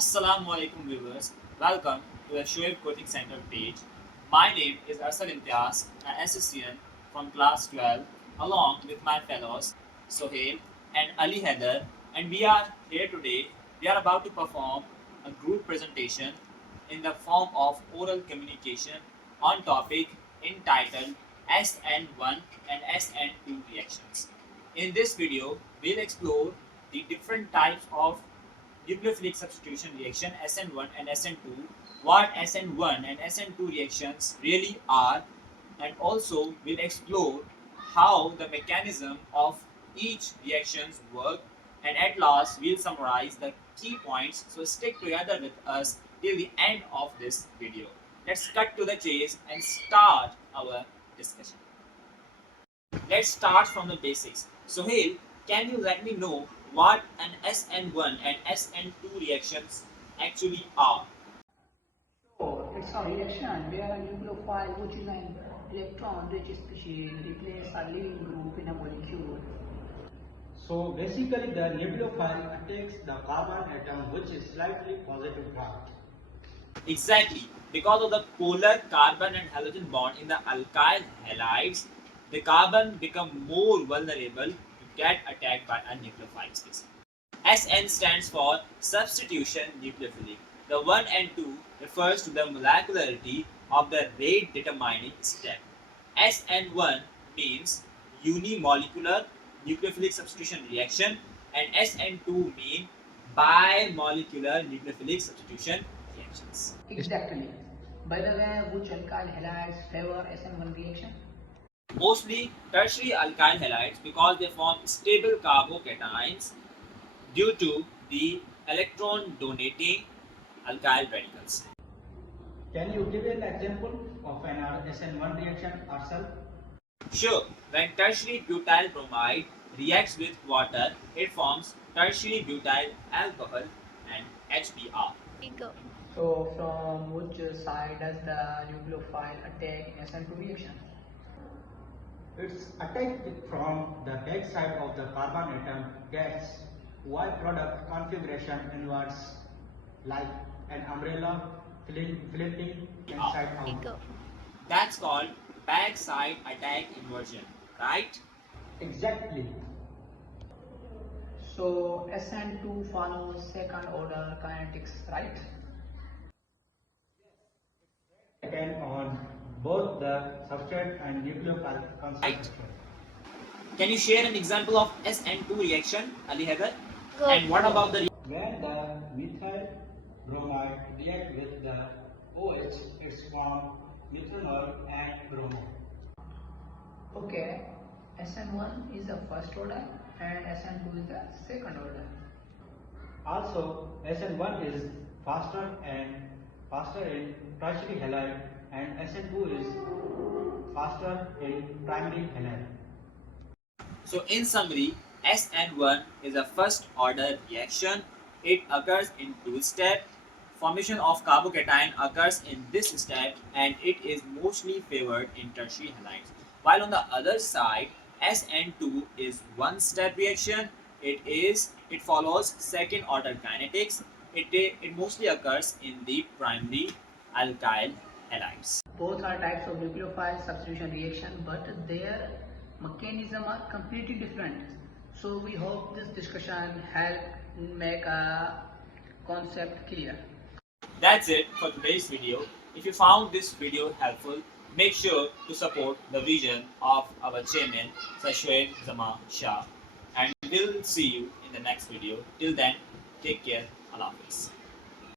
Assalamu alaikum viewers. Welcome to the Shoaib Coaching Center page. My name is Arsal Imtiaz, an assistant from class 12, along with my fellows Sohail and Ali Heather, and we are here today. We are about to perform a group presentation in the form of oral communication on topic entitled SN1 and SN2 reactions. In this video, we'll explore the different types of nucleophilic substitution reaction SN1 and SN2, what SN1 and SN2 reactions really are, and also we'll explore how the mechanism of each reactions work, and at last we'll summarize the key points. So stick together with us till the end of this video. Let's cut to the chase and start our discussion. Let's start from the basics. Sohail, can you let me know what an SN1 and SN2 reactions actually are? So it's a reaction where a nucleophile, which is an electron-rich species, replaces a leaving group in a molecule. So basically the nucleophile attacks the carbon atom which is slightly positive charged. Exactly. Because of the polar carbon and halogen bond in the alkyl halides, the carbon become more vulnerable to get attacked by a nucleophile species. SN stands for substitution nucleophilic. The 1 and 2 refers to the molecularity of the rate determining step. SN1 means unimolecular nucleophilic substitution reaction and SN2 mean bimolecular nucleophilic substitution reactions. Exactly. By the way, which alkyl halides favor SN1 reaction? Mostly tertiary alkyl halides because they form stable carbocations due to the electron donating alkyl radicals. Can you give an example of an SN1 reaction ourselves? Sure, when tertiary butyl bromide reacts with water, it forms tertiary butyl alcohol and HBr. So from which side does the nucleophile attack in SN2 reaction? It's attacked from the back side of the carbon atom gets Y product configuration inverts like an umbrella flipping inside out. That's called backside attack inversion, right? Exactly. So SN2 follows second order kinetics, right? Depend on both the substrate and nucleophile concentration. Can you share an example of SN2 reaction, Ali Heather? And what about the When the methyl bromide react with the OH, it's formed methanol and bromo. Okay, SN1 is the first order and SN2 is the second order. Also, SN1 is faster in tertiary halide and SN2 is faster in primary halide. So in summary, SN1 is a first order reaction. It occurs in two steps. Formation of carbocation occurs in this step and it is mostly favored in tertiary halides. While on the other side, SN2 is one step reaction. It follows second order kinetics. It mostly occurs in the primary alkyl halides. Both are types of nucleophile substitution reaction, but their mechanism are completely different. So we hope this discussion help make a concept clear. That's it for today's video. If you found this video helpful, make sure to support the vision of our chairman, Shoaib Zama Shah. And we'll see you in the next video. Till then, take care. Allah Hafiz.